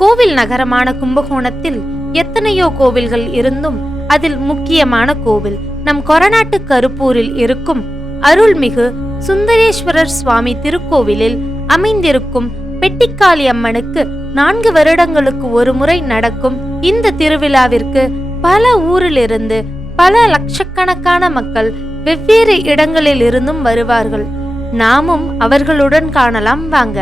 கோவில் நகரமான கும்பகோணத்தில் எத்தனையோ கோவில்கள் இருந்தும் அதில் முக்கியமான கோவில் நம் கொரநாட்டு கருப்பூரில் இருக்கும் அருள்மிகு சுந்தரேஸ்வரர் சுவாமி திருக்கோவிலில் அமைந்திருக்கும் பெட்டிக்காளி அம்மனுக்கு நான்கு வருடங்களுக்கு ஒரு முறை நடக்கும் இந்த திருவிழாவிற்கு பல ஊரிலிருந்து பல லட்சக்கணக்கான மக்கள் வெவ்வேறு இடங்களில் இருந்தும் வருவார்கள். நாமும் அவர்களுடன் காணலாம். வாங்க.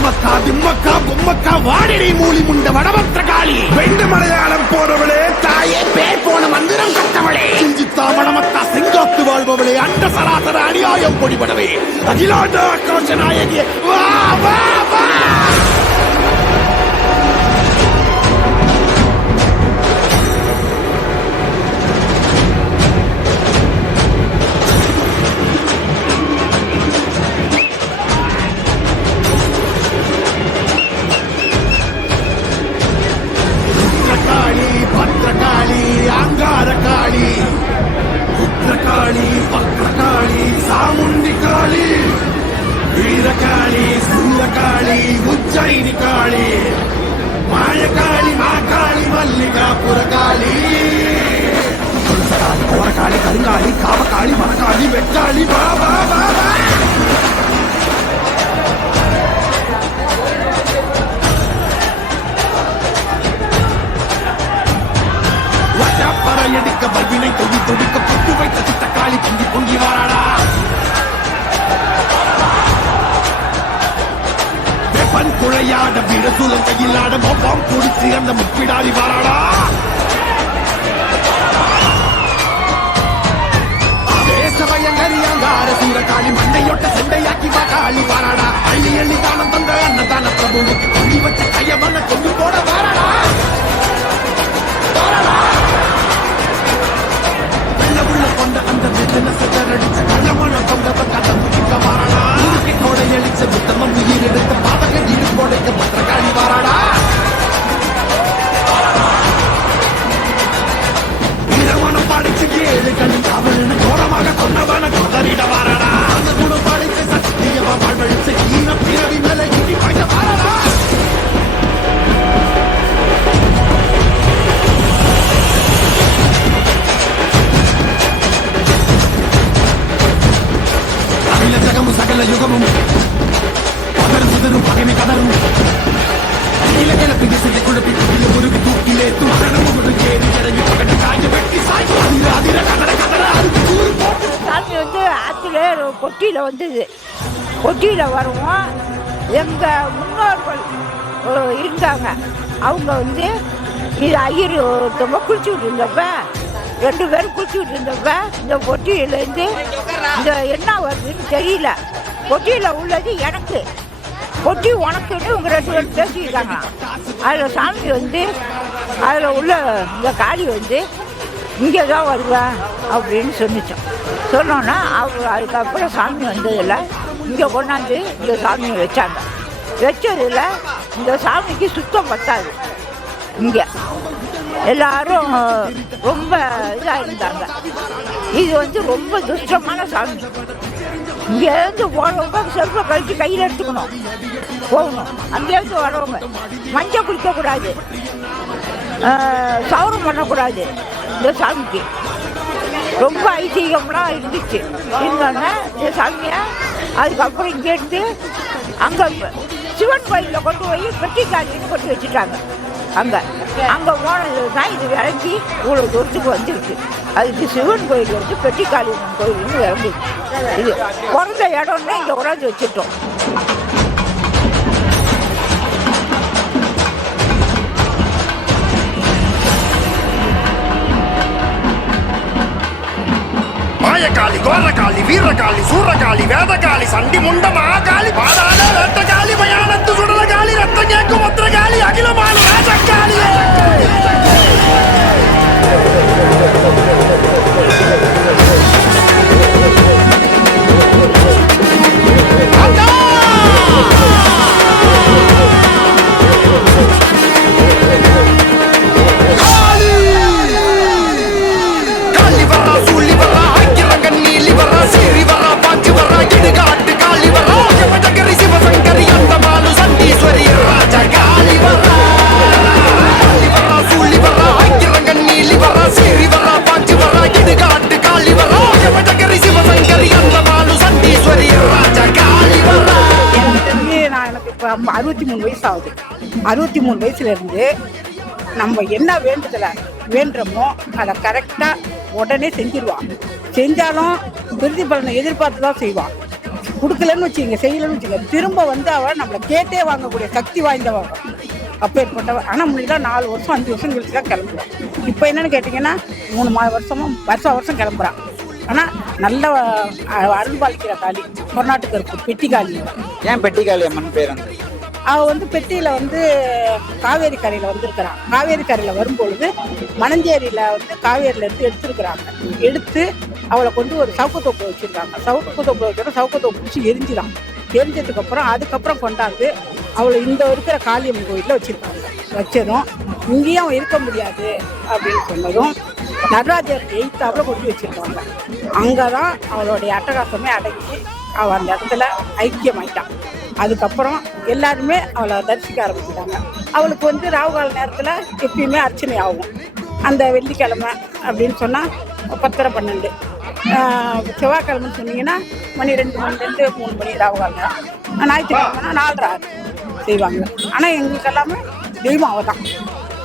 அம்மக்கா திம்மக்கா பொம்மக்கா வாடிடை மூலி முண்ட வடபத்திர காளி வெண்டு மலையாளம் போனவளே தாயே பேர் போன மந்திரம் கட்டவளே சிஞ்சித்தா மணமத்தா செங்காத்து வாழ்பவளே அண்ட சராசர அநியாயம் பொடிபடவே. அகிலாண்ட ஆக்ரோஷ நாயகி வா வா வா. பறையடிக்க பையினை தொடி தொடிக்க புட்டு வைத்த சித்த காளி பொங்கி பொங்கி வாராடா வெப்பன் குழையாட வீரசூலம் கையிலாட மொப்பம் குடித்து அந்த முப்பிடாரி வாராடா தேசவயங்கரியாங்கார சூரகாளி மண்டையொட்ட செண்டையாக்கி வா காளி வாராடா அள்ளி அள்ளி தானம் தந்த அன்னதான பிரபுவுக்கு கொள்ளி வச்ச கையவன கொண்டு போட வாராடா கொட்டியில் வருவோம். எங்கள் முன்னோர்கள் இருந்தாங்க அவங்க வந்து இது ஐயர் ஒருத்தவங்க குளிச்சுட்டு இருந்தப்ப ரெண்டு பேரும் குளிச்சுட்டு இருந்தப்ப இந்த பொட்டியிலேருந்து இந்த என்ன வருதுன்னு தெரியல. பொட்டியில் உள்ளது எனக்கு. பொட்டி உனக்குன்னு இவங்க ரெண்டு பேரும் பேசிக்கிட்டாங்க. அதில் சாமி வந்து அதில் உள்ள இந்த காளி வந்து இங்கே தான் வருவேன் அப்படின்னு சொன்னிச்சோம் சொன்னோன்னா அவங்க அதுக்கப்புறம் சாமி வந்ததில்லை. இங்கே கொண்டாந்து இந்த சாமியை வச்சாங்க. வச்சதில் இந்த சாமிக்கு சுத்தம் பத்தாது. இங்கே. எல்லாரும் ரொம்ப இதாக இருந்தாங்க இது வந்து ரொம்ப துஷ்டமான சாமி. இங்கேருந்து போனவங்க செருப்பை கழிச்சு கையில் எடுத்துக்கணும். போகணும். அங்கேருந்து வரவங்க. மஞ்சள் குடிக்கக்கூடாது சவரம் பண்ணக்கூடாது இந்த சாமிக்கு. ரொம்ப ஐதீகம்லாம் இருந்துச்சு. இருந்தோன்னே இந்த சாமியை அதுக்கப்புறம் இங்கேருந்து அங்கே சிவன் கோயிலில் கொண்டு போய் பெட்டிக்காலின்னு கொண்டு வச்சுட்டாங்க. அங்கே அங்கே போனது தான் இது விளங்கி இவ்வளோ தூரத்துக்கு வந்துருக்கு. அதுக்கு சிவன் கோயில் வந்து பெட்டிக்காளியம்மன் கோயில்னு விளங்குது இது பிறந்த இடம்னா இங்கே உட்காந்து வச்சுட்டோம். மாயகாளி கோரகாளி வீரகாளி சூரகாளி வேதகாளி சண்டி முண்ட மகாகாளி பாதாள வேட்டகாளி மயானத்து சுடலகாளி ரத்தம் கேக்கும் பத்திரகாளி அகிலமான ராஜகாளியே அறுபத்தி மூணு வயசு ஆகுது அறுபத்தி மூணு வயசுலேருந்து நம்ம என்ன வேண்டுதலை வேண்டுறோமோ அதை கரெக்டாக உடனே செஞ்சிருவான் செஞ்சாலும் விருதி பலனை எதிர்பார்த்து தான் செய்வான் கொடுக்கலன்னு வச்சுங்க செய்யலன்னு வச்சுங்க திரும்ப வந்து அவள் நம்மளை கேட்டே வாங்கக்கூடிய சக்தி வாய்ந்தவள் அப்பேற்பட்டவள் ஆனால் முன்னாடி நாலு வருஷம் அஞ்சு வருஷம் கழிச்சு தான் கிளம்புறான் இப்போ என்னன்னு கேட்டிங்கன்னா மூணு மா வருஷமும் வருஷம் வருஷம் கிளம்புறான் ஆனால் நல்ல அருள் பாலிக்கிற காளி பொன்னாட்டுக்கு இருக்கும் பெட்டி காளி. ஏன் பெட்டிக்காளி அம்மன் பேர் வந்து அவள் வந்து பெட்டியில் வந்து காவேரி கரையில் வந்திருக்கிறான். காவேரி கரையில் வரும்பொழுது மணஞ்சேரியில் வந்து காவேரியிலேருந்து எடுத்துருக்குறாங்க. எடுத்து அவளை கொண்டு ஒரு சவுக்கத்தோப்பு வச்சுருக்காங்க. சவுக்கத்தோப்பு வச்சோன்னா சவுக்கத்தோப்பு வச்சு எரிஞ்சிடான் எரிஞ்சதுக்கப்புறம் அதுக்கப்புறம் கொண்டாந்து அவளை இந்த இருக்கிற காளியம்மன் கோயிலில் வச்சுருக்காங்க. வச்சதும் இங்கேயும் அவன் இருக்க முடியாது அப்படின்னு சொன்னதும் நடராஜர் எய்த்தாவில் கொண்டு வச்சுருக்காங்க. அங்கே தான் அவளுடைய அட்டகாசமே அடங்கி அவள் அந்த இடத்துல ஐக்கியமாயிட்டான். அதுக்கப்புறம் எல்லாருமே அவளை தரிசிக்க ஆரம்பிச்சிட்டாங்க. அவளுக்கு வந்து ராகுகால நேரத்தில் எப்பயுமே அர்ச்சனை ஆகும். அந்த வெள்ளிக்கிழமை அப்படின்னு சொன்னால் பத்தரை பன்னெண்டு. செவ்வாய்க்கிழமைன்னு சொன்னீங்கன்னா மணி ரெண்டு மணிலேருந்து மூணு மணி ராகுகால நேரம். ஞாயிற்றுக்கிழமைனா நாலரை ஆறு செய்வாங்க. ஆனால் எங்களுக்கு எல்லாமே தெய்வம் அவள் தான்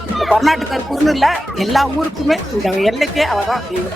இந்த கர்நாடக இல்லை எல்லா ஊருக்குமே இந்த எல்லைக்கே அவள் தான் தெய்வம்.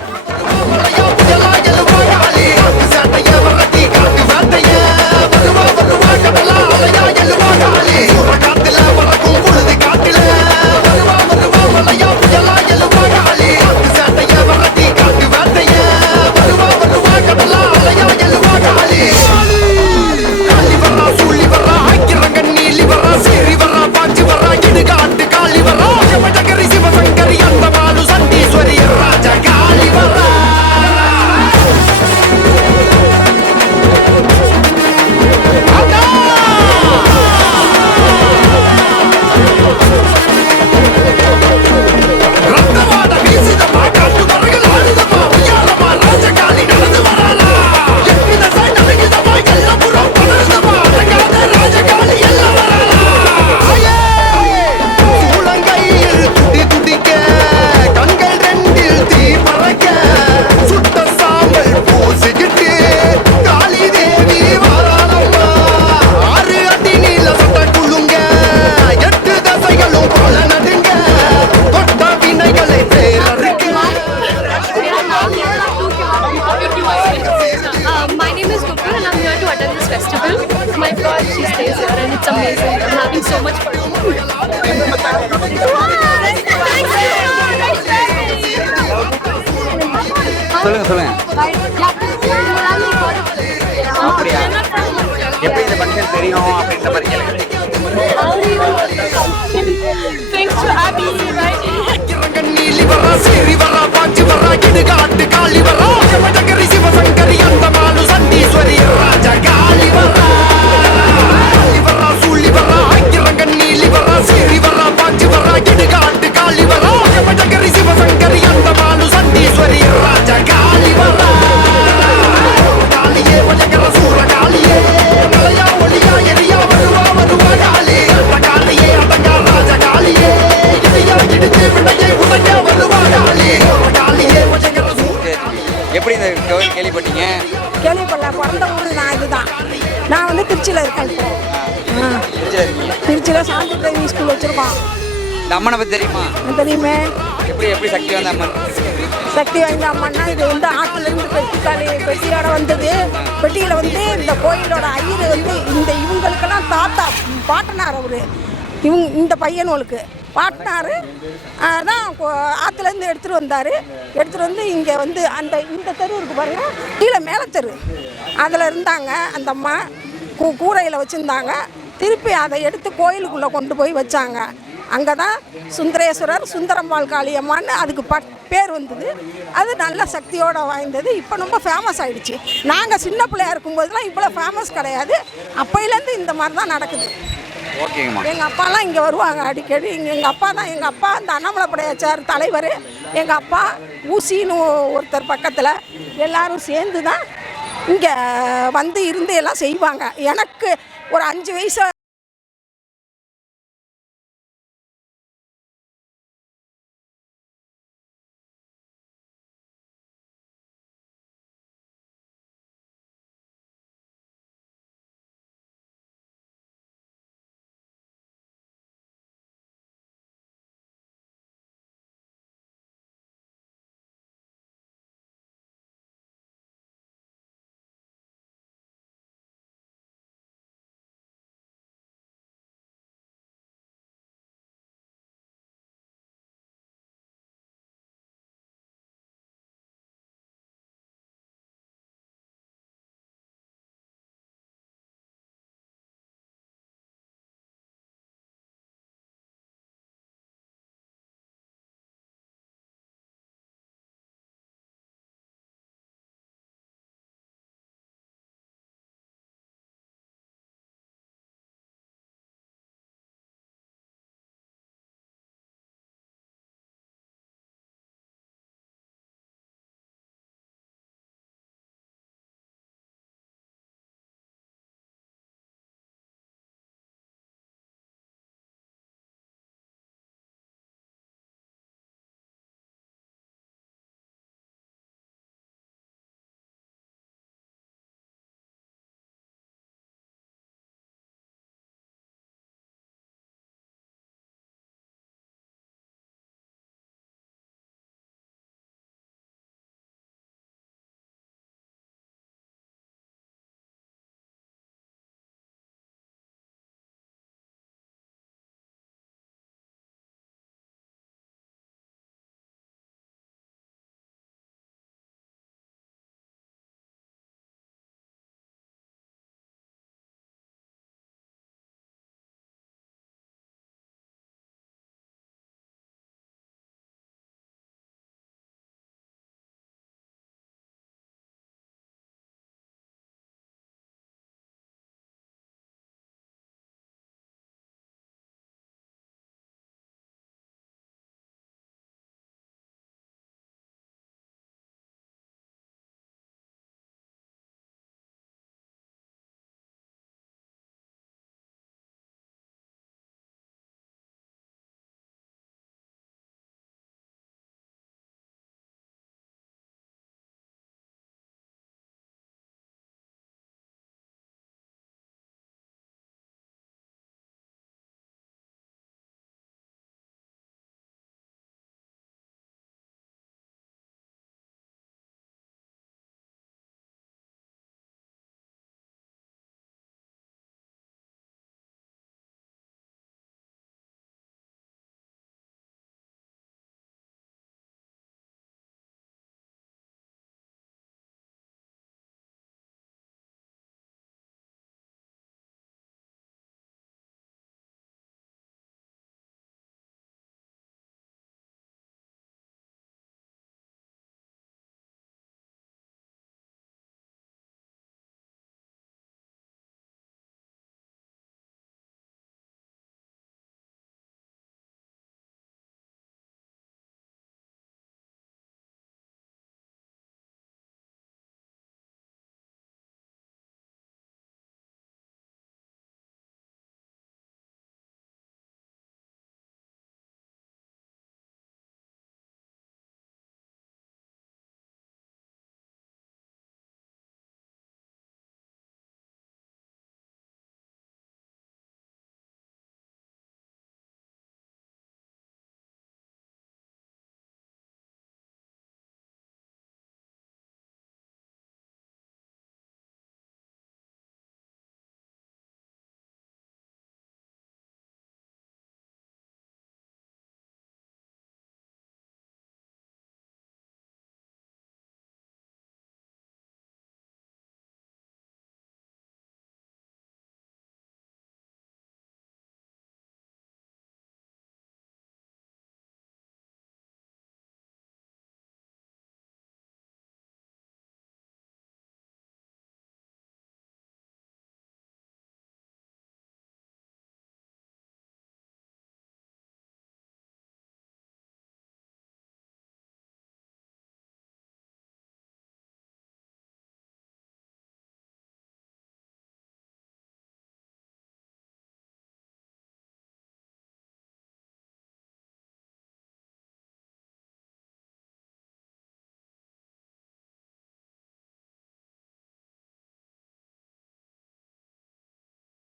சிவசங்கரி அந்த மாலு சண்டீஸ்வரி ராஜா காளி வரா. இந்த அம்மனை பற்றி தெரியுமா? தெரியுமே. எப்படி எப்படி சக்தி வந்த அம்மன்? சக்தி வாய்ந்த அம்மன்னா இது வந்து ஆற்றுலேருந்து பெட்டிக்காளி பெட்டியோட வந்தது. பெட்டியில் வந்து இந்த கோயிலோட ஐயர் வந்து இந்த இவங்களுக்கெல்லாம் தாத்தா பாட்டனார் அவரு. இவங்க இந்த பையனுங்களுக்கு பாட்டனார் தான் ஆற்றுலேருந்து எடுத்துகிட்டு வந்தார். எடுத்துகிட்டு வந்து இங்கே வந்து அந்த இந்த தெரு இருக்கு பாருங்க. கீழே மேலே தெரு. அதில் இருந்தாங்க அந்த அம்மா. கூ கூரையில் வச்சுருந்தாங்க. திருப்பி அதை எடுத்து கோயிலுக்குள்ளே கொண்டு போய் வச்சாங்க. அங்கே தான் சுந்தரேஸ்வரர் சுந்தரம்பாள் காளியம்மான்னு அதுக்கு பட் பேர் வந்தது. அது நல்ல சக்தியோடு வாய்ந்தது. இப்போ ரொம்ப ஃபேமஸ் ஆயிடுச்சு. நாங்கள் சின்ன பிள்ளையா இருக்கும்போதெல்லாம் இவ்வளோ ஃபேமஸ் கிடையாது. அப்பையிலேருந்து இந்த மாதிரி தான் நடக்குது. ஓகேங்கம்மா. எங்கள் அப்பாலாம் இங்கே வருவாங்க அடிக்கடி. இங்கே எங்கள் அப்பா தான் எங்கள் அப்பா இந்த அண்ணாமலை படையாச்சார் தலைவர். எங்கள் அப்பா ஊசின்னு ஒருத்தர் பக்கத்தில் எல்லாரும் சேர்ந்து தான் இங்கே வந்து இருந்து எல்லாம் செய்வாங்க. எனக்கு ஒரு அஞ்சு வயசு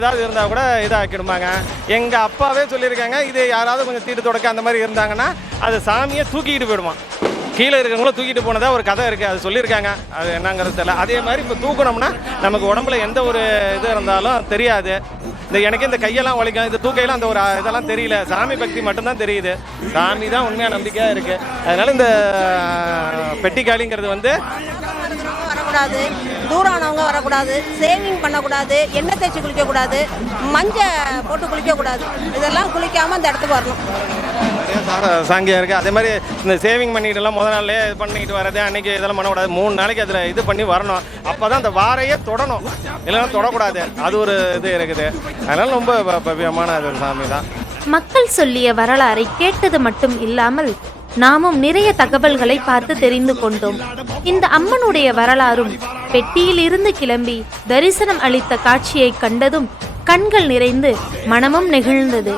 ஏதாவது இருந்தால் கூட இதாக்கிடுமாங்க. எங்கள் அப்பாவே சொல்லியிருக்காங்க இது யாராவது கொஞ்சம் தீட்டு தொடக்க அந்த மாதிரி இருந்தாங்கன்னா அது சாமியை தூக்கிட்டு போயிடுவான் கீழே இருக்கிறவங்களும் தூக்கிட்டு போனதாக ஒரு கதை இருக்குது அது சொல்லியிருக்காங்க. அது என்னங்கிறது தெரியல. அதே மாதிரி இப்போ தூக்கணும்னா நமக்கு உடம்புல எந்த ஒரு இது இருந்தாலும் தெரியாது. இந்த எனக்கு இந்த கையெல்லாம் வலிக்கும். இந்த தூக்கையெல்லாம் அந்த ஒரு இதெல்லாம் தெரியல. சாமி பக்தி மட்டும்தான் தெரியுது. சாமி தான் உண்மையாக நம்பிக்கையாக இருக்குது அதனால் இந்த பெட்டிக்காளிங்கிறது வந்து வரக்கூடாது தூரானவங்க வரக்கூடாது சேவிங் பண்ணக்கூடாது எண்ணெய் தேய்ச்சி குளிக்கக்கூடாது மஞ்சள் போட்டு குளிக்கக்கூடாது இதெல்லாம் குளிக்காமல் அந்த இடத்துக்கு வரணும் சா- சாங்கியம் இருக்குது அதே மாதிரி இந்த சேவிங் பண்ணிட்டு முதல் நாள்லேயே இது பண்ணிக்கிட்டு வரது அன்றைக்கி இதெல்லாம் பண்ணக்கூடாது மூணு நாளைக்கு அதில் இது பண்ணி வரணும் அப்போ தான் அந்த வாரையே தொடணும் இல்லைன்னா தொடக்கூடாது அது ஒரு இது இருக்குது அதனால ரொம்ப ப- அது சாமி தான் மக்கள் சொல்லிய வரலாறை கேட்டது மட்டும் இல்லாமல் நாமும் நிறைய தகவல்களை பார்த்து தெரிந்து கொண்டோம். இந்த அம்மனுடைய வரலாறும் பெட்டியில் இருந்து கிளம்பி தரிசனம் அளித்த காட்சியை கண்டதும் கண்கள் நிறைந்து மனமும் நெகிழ்ந்தது.